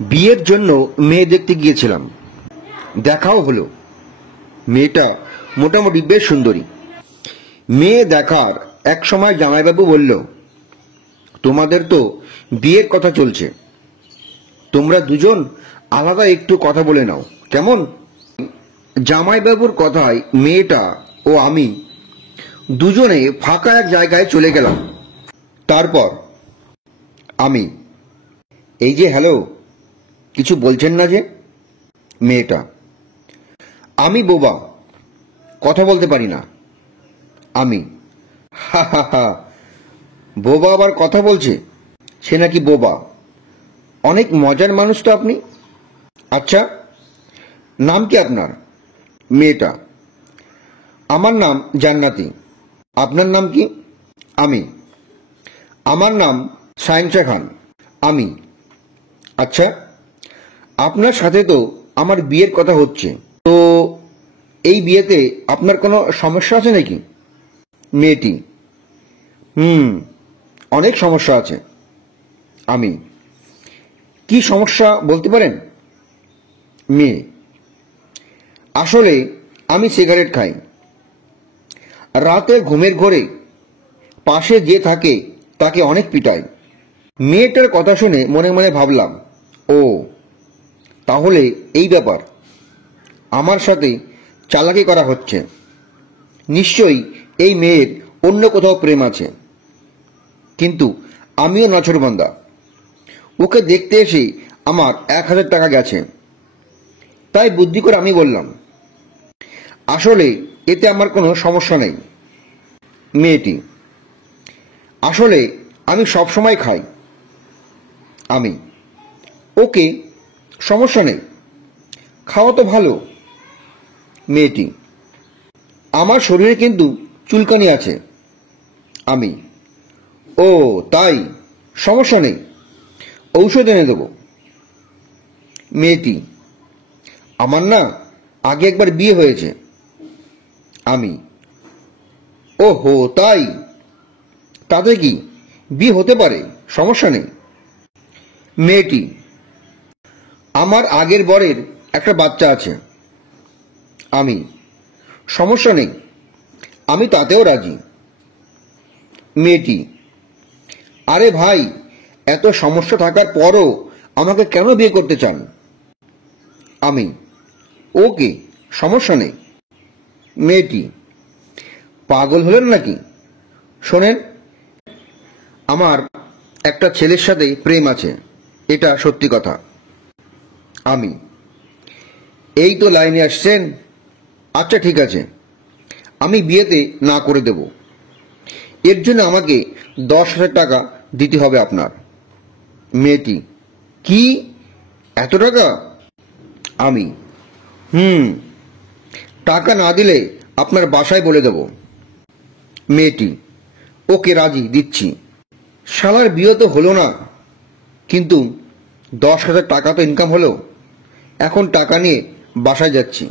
বিয়ের জন্য মেয়ে দেখতে গিয়েছিলাম, দেখাও হলো। মেয়েটা মোটামুটি বেশ সুন্দরী। মেয়ে দেখার এক সময় জামাইবাবু বলল, তোমাদের তো বিয়ের কথা চলছে, তোমরা দুজন আলাদা একটু কথা বলে নাও কেমন। জামাইবাবুর কথায় মেয়েটা ও আমি দুজনে ফাঁকা এক জায়গায় চলে গেলাম। তারপর আমি, এই যে হ্যালো, কিছু বলছেন না যে? মেয়েটা, আমি বোবা, কথা বলতে পারি না। আমি, হা হা হা, বোবা আবার কথা বলছে? সে নাকি বোবা? অনেক মজার মানুষ তো আপনি। আচ্ছা, নাম কি আপনার? মেয়েটা, আমার নাম জান্নাতি। আপনার নাম কি? আমি, আমার নাম সায়েন্সা খান। আমি, আচ্ছা, আপনার সাথে তো আমার বিয়ের কথা হচ্ছে, তো এই বিয়েতে আপনার কোনো সমস্যা আছে নাকি? মেয়েটি, অনেক সমস্যা আছে। আমি, কি সমস্যা বলতে পারেন? মেয়ে, আসলে আমি সিগারেট খাই। রাতে ঘুমের ঘোরে পাশে যে থাকে তাকে অনেক পিটাই। মেয়েটার কথা শুনে মনে মনে ভাবলাম, ও তাহলে এই ব্যাপার, আমার সাথে চালাকি করা হচ্ছে। নিশ্চয়ই এই মেয়ের অন্য কোথাও প্রেম আছে। কিন্তু আমিও নাছোড়বান্দা, ওকে দেখতে এসে আমার 1000 টাকা গেছে। তাই বুদ্ধি করে আমি বললাম, আসলে এতে আমার কোনো সমস্যা নেই। মেয়েটি, আসলে আমি সব সময় খাই। আমি, ওকে, সমস্যা নেই, খাওয়া তো ভালো। মেয়েটি, আমার শরীরে কিন্তু চুলকানি আছে। আমি, ও তাই, সমস্যা নেই, ঔষধ এনে দেব। মেয়েটি, আমার না আগে একবার বিয়ে হয়েছে। আমি, ও হো তাই, তাতে কি, বিয়ে হতে পারে, সমস্যা নেই। মেয়েটি, আমার আগের বরের একটা বাচ্চা আছে। আমি, সমস্যা নেই, আমি তাতেও রাজি। মেয়েটি, আরে ভাই, এত সমস্যা থাকার পরও আমাকে কেন বিয়ে করতে চান? আমি, ওকে, সমস্যা নেই। মেয়েটি, পাগল হলেন নাকি? শোনেন, আমার একটা ছেলের সাথে প্রেম আছে, এটা সত্যি কথা। আমি, এই তো লাইনে আসছেন। আচ্ছা ঠিক আছে, আমি বিয়েতে না করে দেব। এর জন্য আমাকে 10,000 টাকা দিতে হবে আপনার। মেয়েটি, কি, এত টাকা? আমি, টাকা না দিলে আপনার বাসায় বলে দেব। মেয়েটি, ওকে রাজি, দিচ্ছি। শালার বিয়ে তো হলো না, কিন্তু 10,000 টাকা তো ইনকাম হলো। এখন টাকা নিয়ে বাসায় যাচ্ছি।